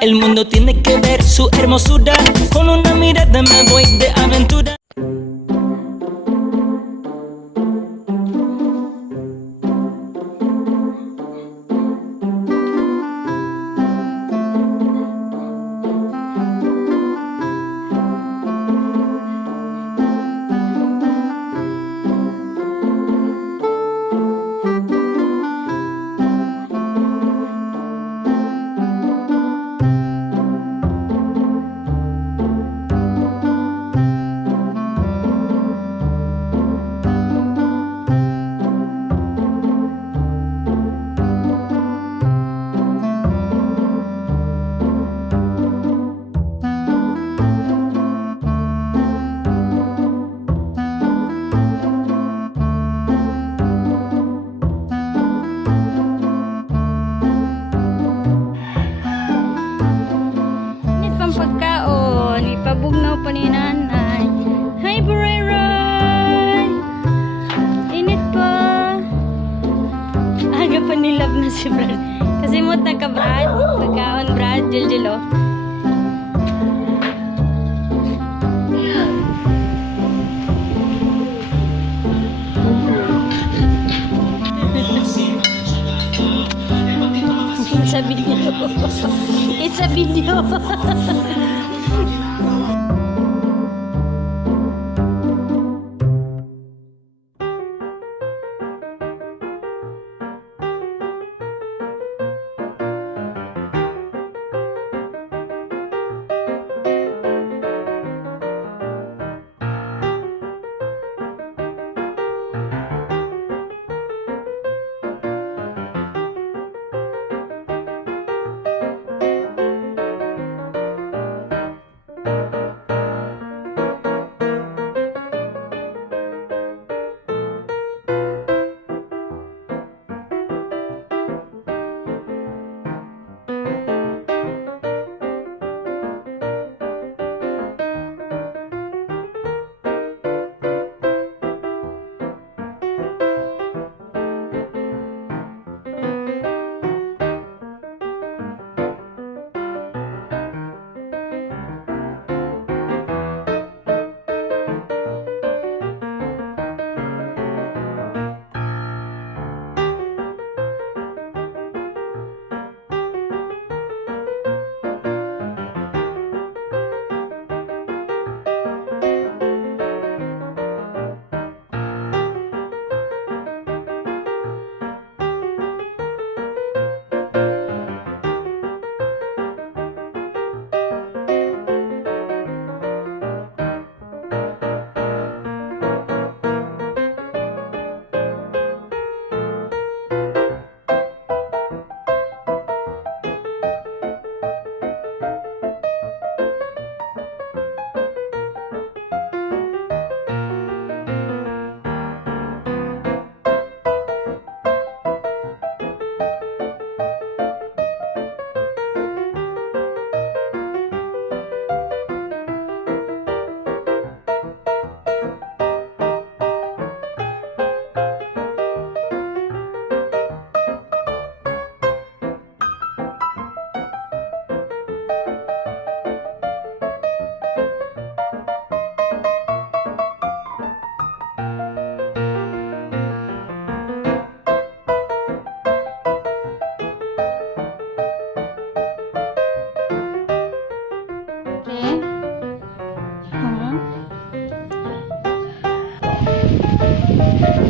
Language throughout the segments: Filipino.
El mundo tiene que ver su hermosura. Con una mirada me voy de aventura. Pagkaon, ipabugnaw pa ni nanay. Hi, Buray-Ray! Init pa. Aga pa nilab na si Brad. Kasi mo't na ka, Brad. Pagkaon, Brad. Jil-jil, oh. It's a video. It's a video.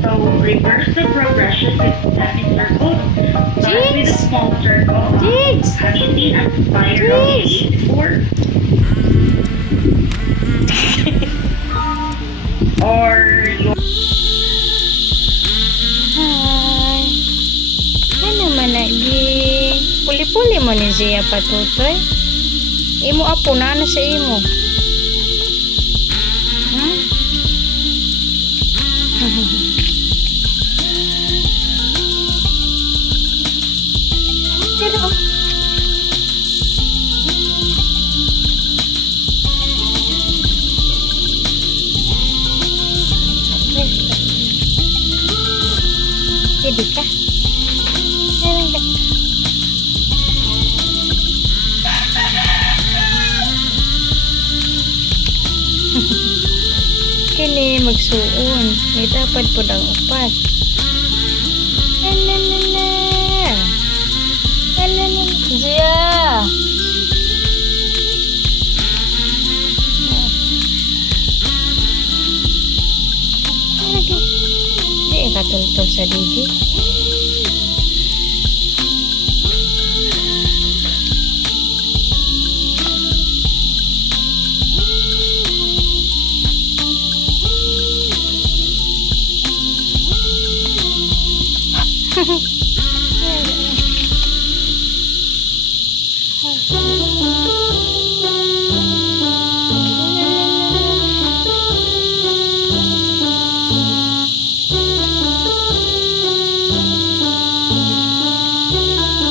So reverse the progression with stepping circles. Start with a small circle. Have you seen a spiral shape before? Or your... Hi. Ano man lagi? Puli-puli mo ni Zia patutoy. Imo apo na sa imo. Pero pwede ka. Meron ka. ni magsuon. May tapad po ang upat. Lalalala. Lalalala. Zia! Di katultol sa didi.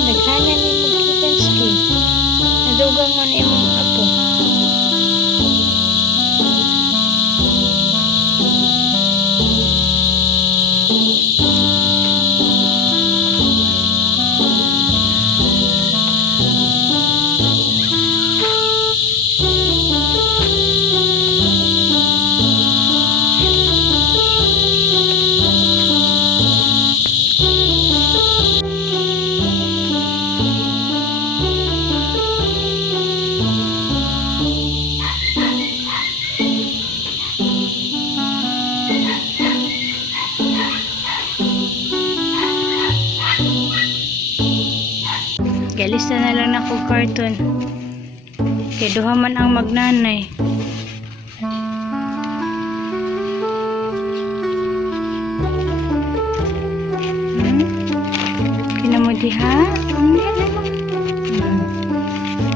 Naghanan ni Kittens ki. Nadugang man imong apo. Galista na lang ako cartoon. Kay duha man ang magnanay. Kina mo diha?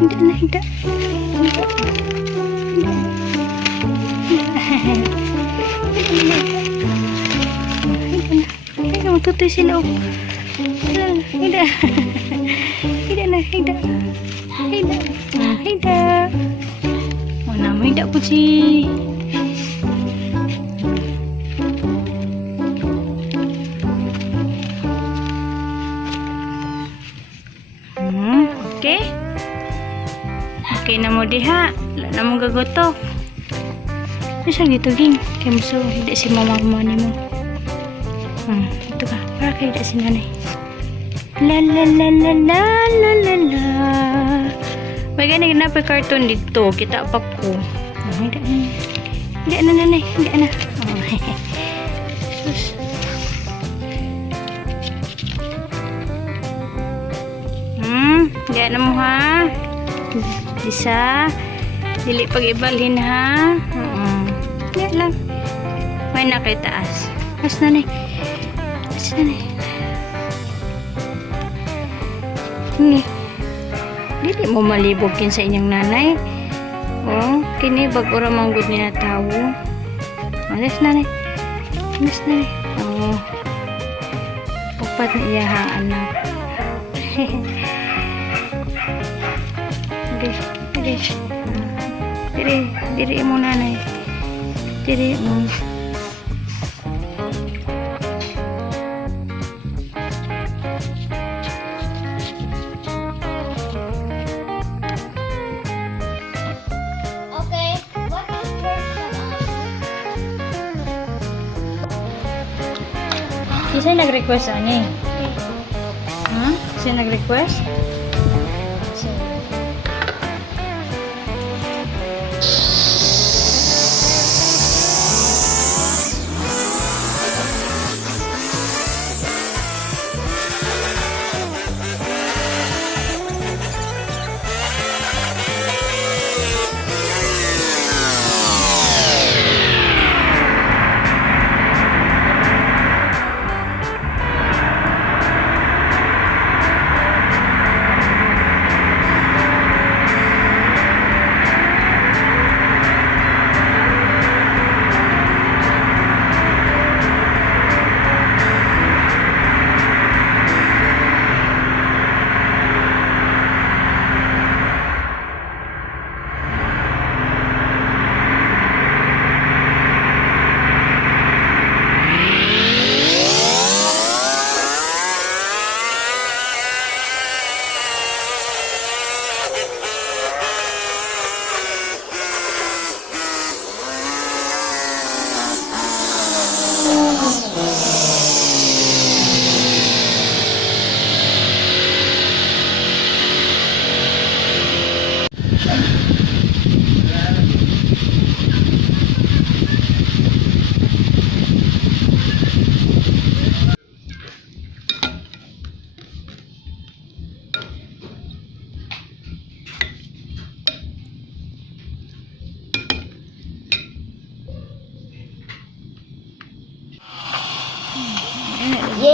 Hindi na, hindi. Hindi na, matutoy sila. Hindi. Hida na, hida. Hida. Hida. Oh, nama hida po si. Okay. Okay na mo diha. Wala na mo gagotok. Bisa gitu, ging. Kaya mo so, hida si mama ni mo. Ito ka. Para kayo hida si nanay. La la la la la la la la. May ganyan na pa cartoon dito. Kita pa ko. Hindi na nanay. Hindi na. Hindi na mo ha. Isa. Dili pag ibalhin ha. Hindi lang. May nakitaas. Mas nanay. Mas nanay. Dili mo malibog kin sa inyong nanay. Oh, kini bag-ura manggod ni na tawo. Alas nanay. Alas nanay. Oh. Upat na iya ha anak. Diri. Diri mo nanay. Diri mo. Kasi nag-request ani. Kasi nag-request?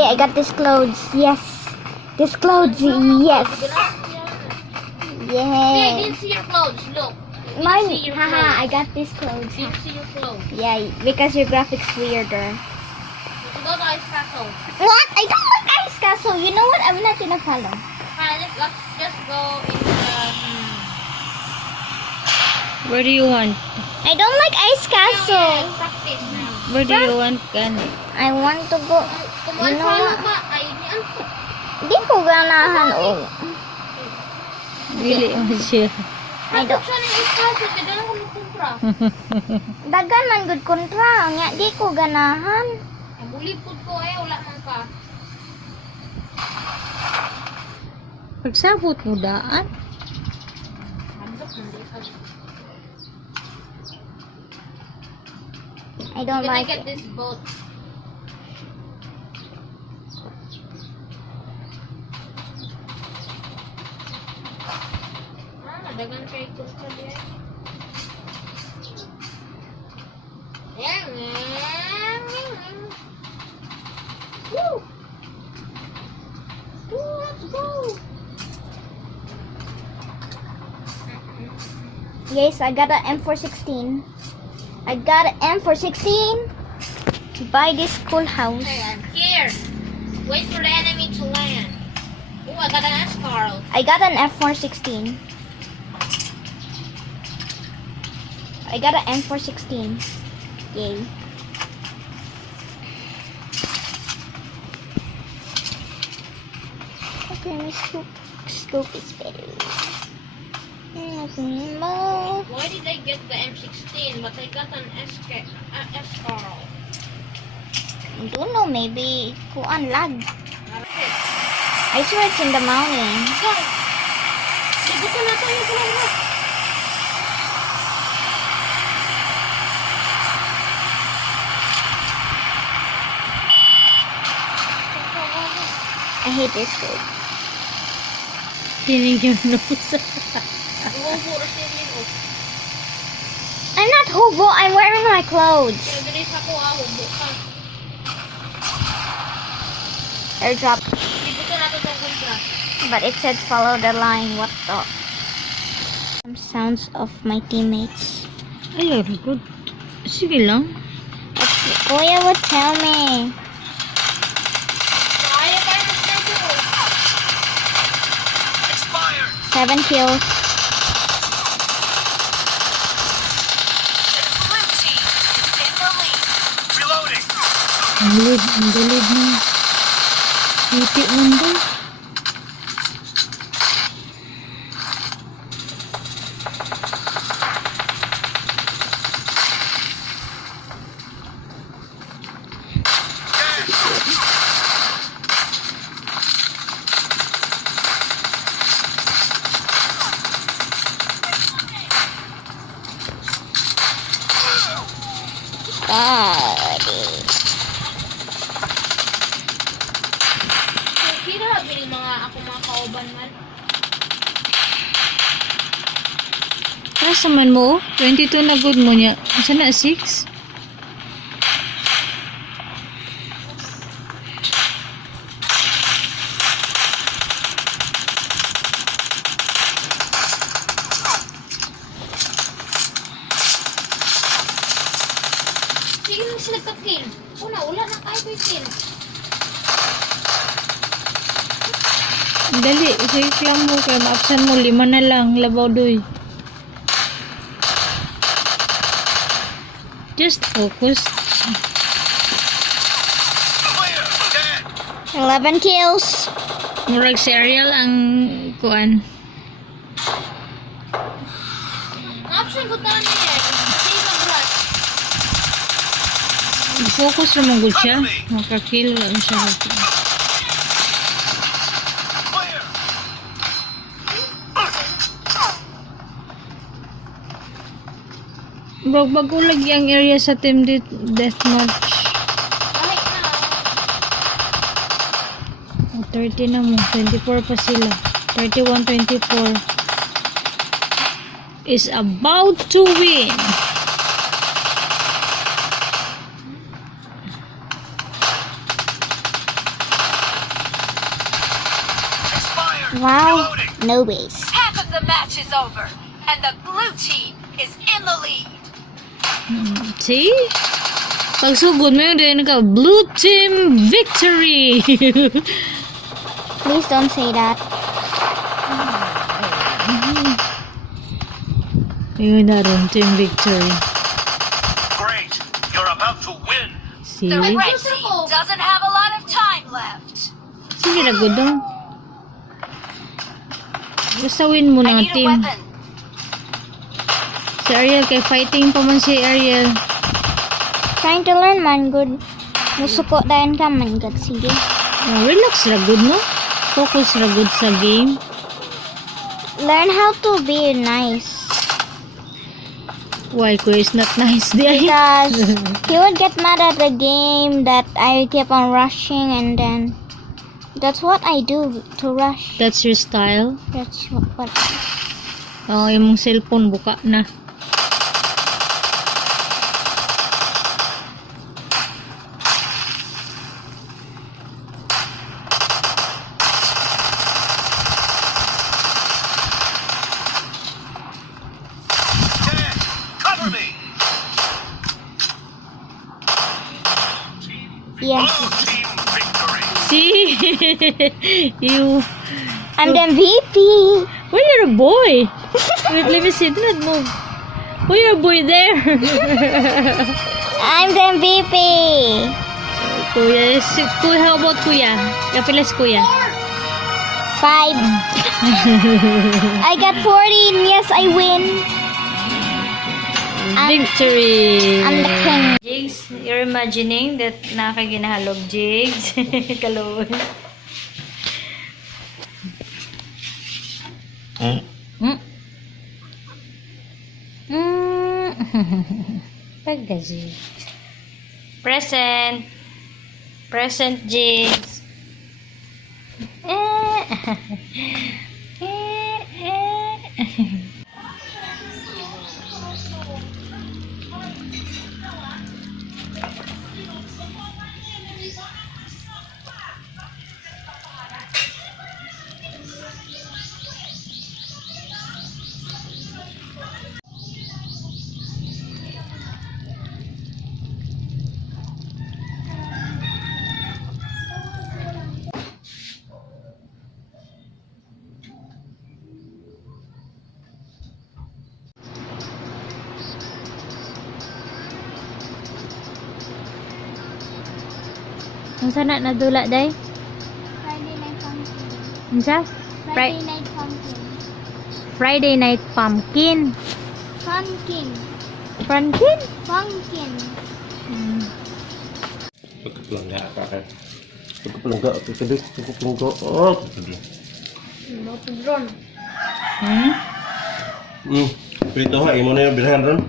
I got this clothes. Yes. This clothes, yes. I Yeah. didn't see your clothes. Look. Mine, see your haha, clothes. I got this clothes. Didn't see your clothes. Yeah, because your graphics weirder. Let's go to Ice Castle. What? I don't like Ice Castle. You know what? I'm not gonna follow. Fine, let's just go in the... Where do you want? I don't like Ice Castle. Practice now. Where do you want gani? I want to go. Kung You know follow what? ka, ay, ni-unfollow. Di ko ganahan og. Dili mo siya. I don't. Siya ng Ice Castle, kaya lang ko magkumpra. Dagan man good kontra. Nya di ko ganahan. Ay, bulipod ko wala man ka. Pagsabot mo daan. Handok, hindi ka. I don't Can I like get it. this boat? Dagan kay Costa diyan. Woo! Woo, let's go! Yes, I got an M416. I got an M416 to buy this cool house. Okay, I'm here. Wait for the enemy to land. Ooh, I got an S-Carl. I got an F416. I got an M416. Yay. Okay, my scope is better. Nothing more. Why did I get the M16 but I got an S-Carl? I don't know, maybe kuan lag. Okay. I swear it's in the mountains. Go! Dito ko na tayo talaga. I hate this scope. Tinig yung nose. Iwawuro siya nito. I'm not hobo, I'm wearing my clothes. Pero bilis ako hubo ka. Airdrop. Dito ko na ito sa kontra. But it said follow the line. What the? Some sounds of my teammates. Ay, very good. Sige lang. Kuya would tell me. Kaya tayo sa sniper. 7 kills. Ang dalid na. Hiti man ba? Kira biling ako mga kauban man. Nasa man mo? 22 na good mo niya. Isa na 6? Sige lang sila ka-kill. Wala na kayo ko kill. Dali, sige lang mo. Kaya maapsan mo. 5 na lang. Labaw doy. Just focus. 11 kills. Murag si Ariel ang kuan. Option ko tayo niya. Save ang brush. Focus naman good siya. Makakill lang siya. Bro, bago lagi ang area sa team deathmatch. Kahit na. 30 na mo. 24 pa sila. 31, 24. Is about to win. Wow, no base. Half of the match is over, and the blue team is in the lead. See? Pagsugod mo yun din ka, blue team victory! Please don't say that. Yun na rin, team victory. Great. You're about to win. See? The red team doesn't have a lot of time left. Sige na good daw. Basta win mo I na need a team. weapon. Si Ariel, kay fighting pa man si Ariel. Trying to learn man good. Musuko dayan ka man good. Sige. Oh, relax ra good no? Focus ra good sa game. Learn how to be nice. Why ko is not nice di? Because he would get mad at the game that I keep on rushing, and then that's what I do to rush. That's your style. That's what Oh, imong cellphone buka na. Cover me. yes. Blue team victory. See? You. I'm the MVP. Why you're a boy? Wait, let me see. Do not move. Why you're a boy there? I'm the MVP. Kuya, kuya, how about kuya? Kapilas kuya. 5. I got 14. Yes, I win. Victory! I'm the king. Jigs, you're imagining that nakaginahalog, Jigs. Kalawin. Mm. Pagka, Jigs. Present. Present, Jigs. Ang sana nadula day? Friday night pumpkin. Unsa? Friday night pumpkin. Friday night pumpkin. Pumpkin. Pumpkin? Pumpkin. Pagkapelangga apa kan? Pagkapelangga, pagkapelangga, oh, pagkapelangga. Prito ha, imo na yung bilhan ron.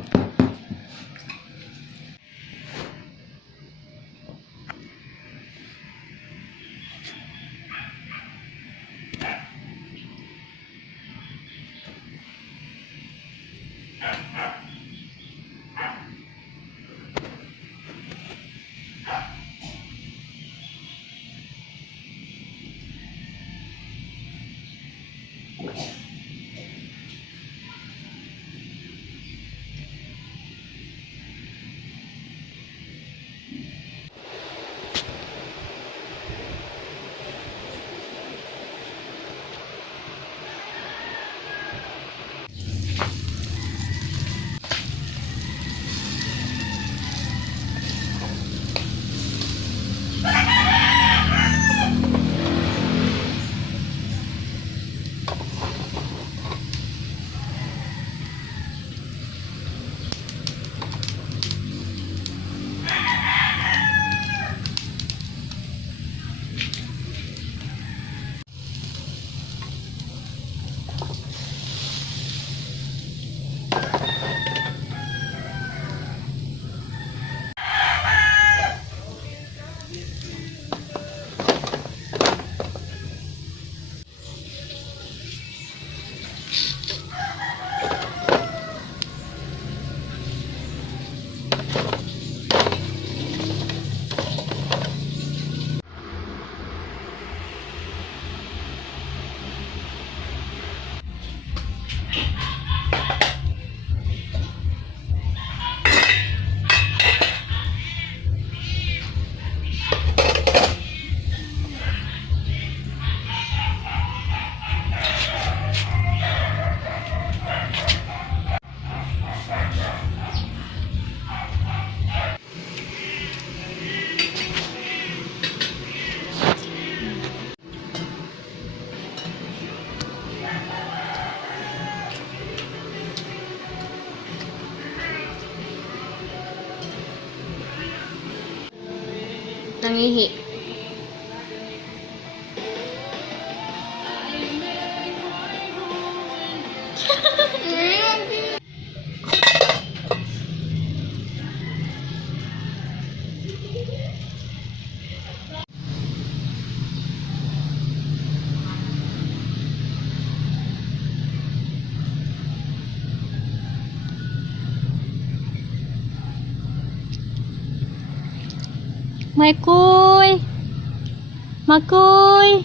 Nangihi. Makoy! Makoy!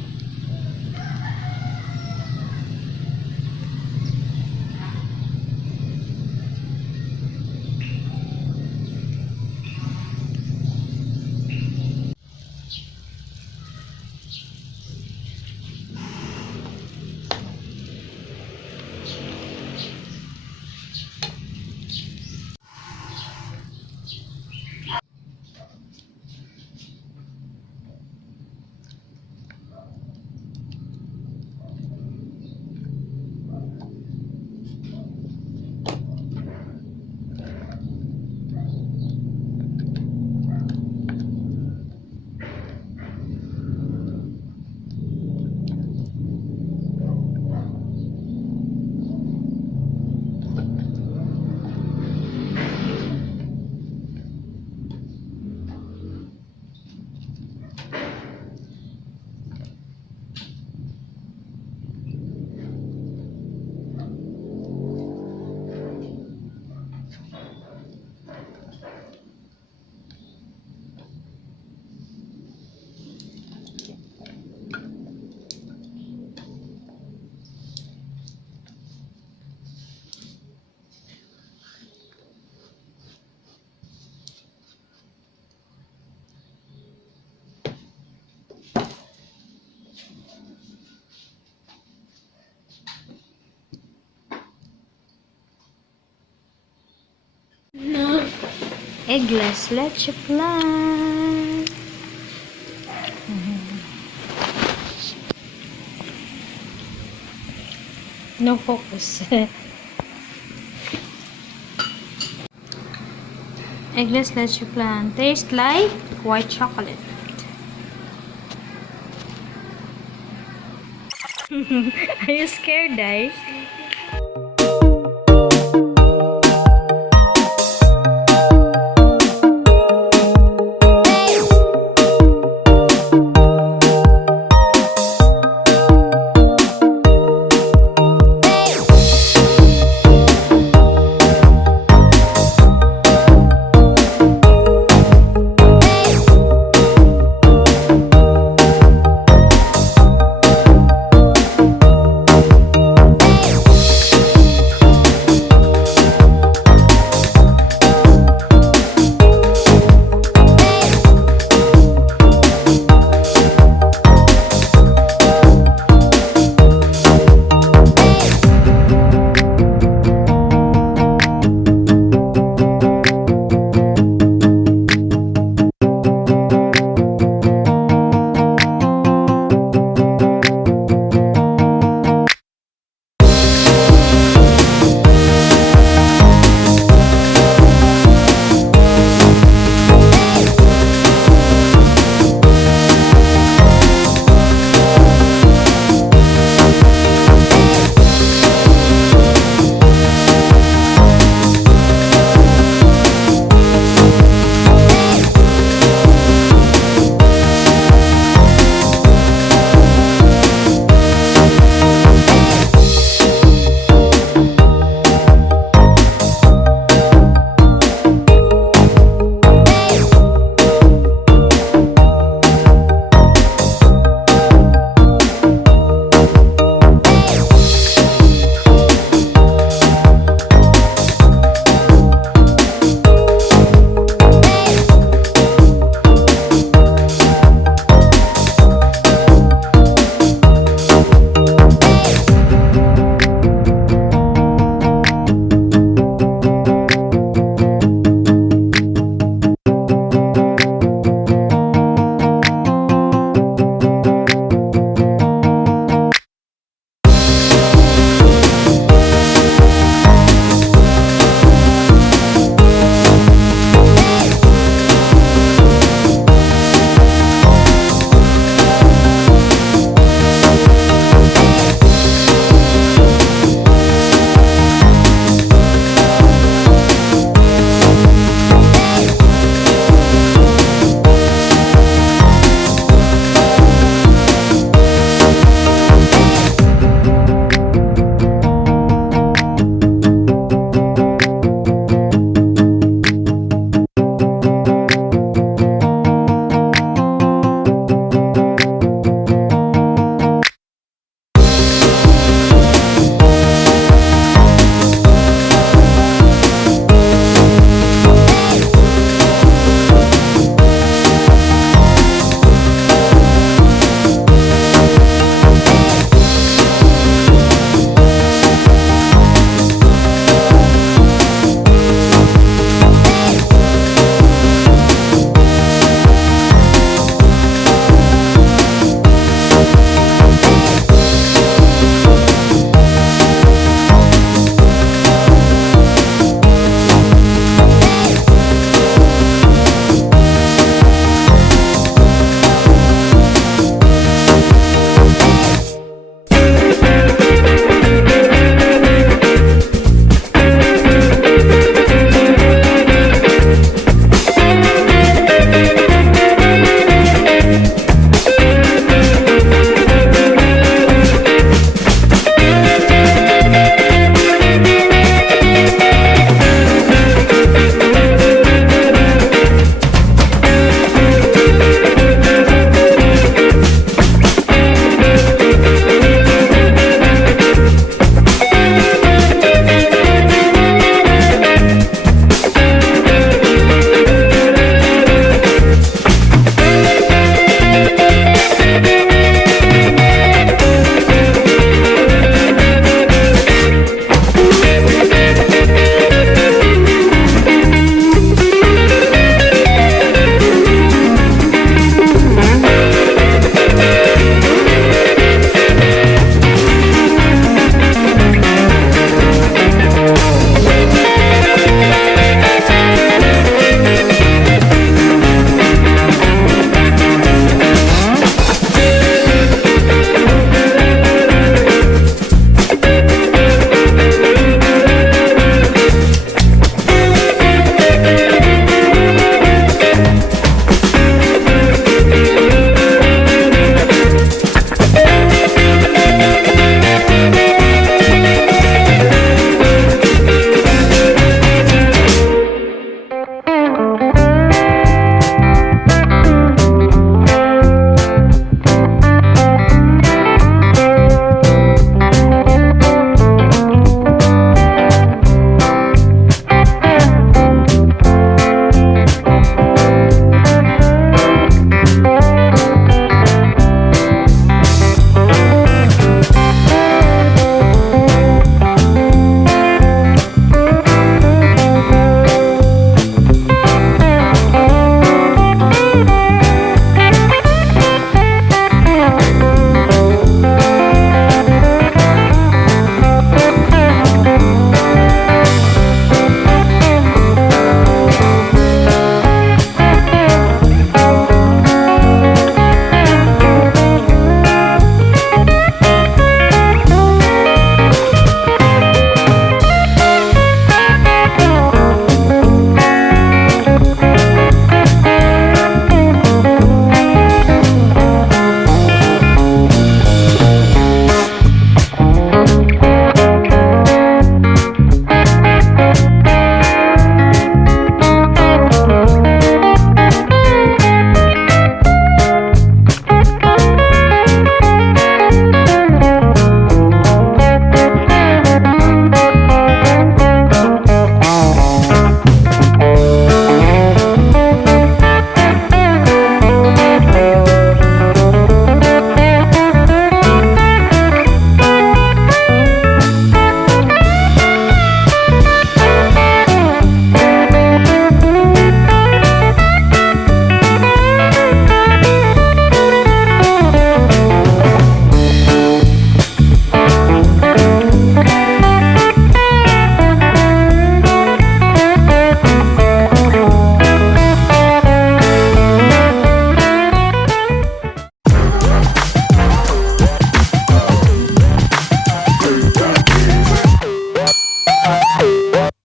Eggless leche flan. No focus. Eggless leche flan. Tastes like white chocolate. Are you scared, Dai?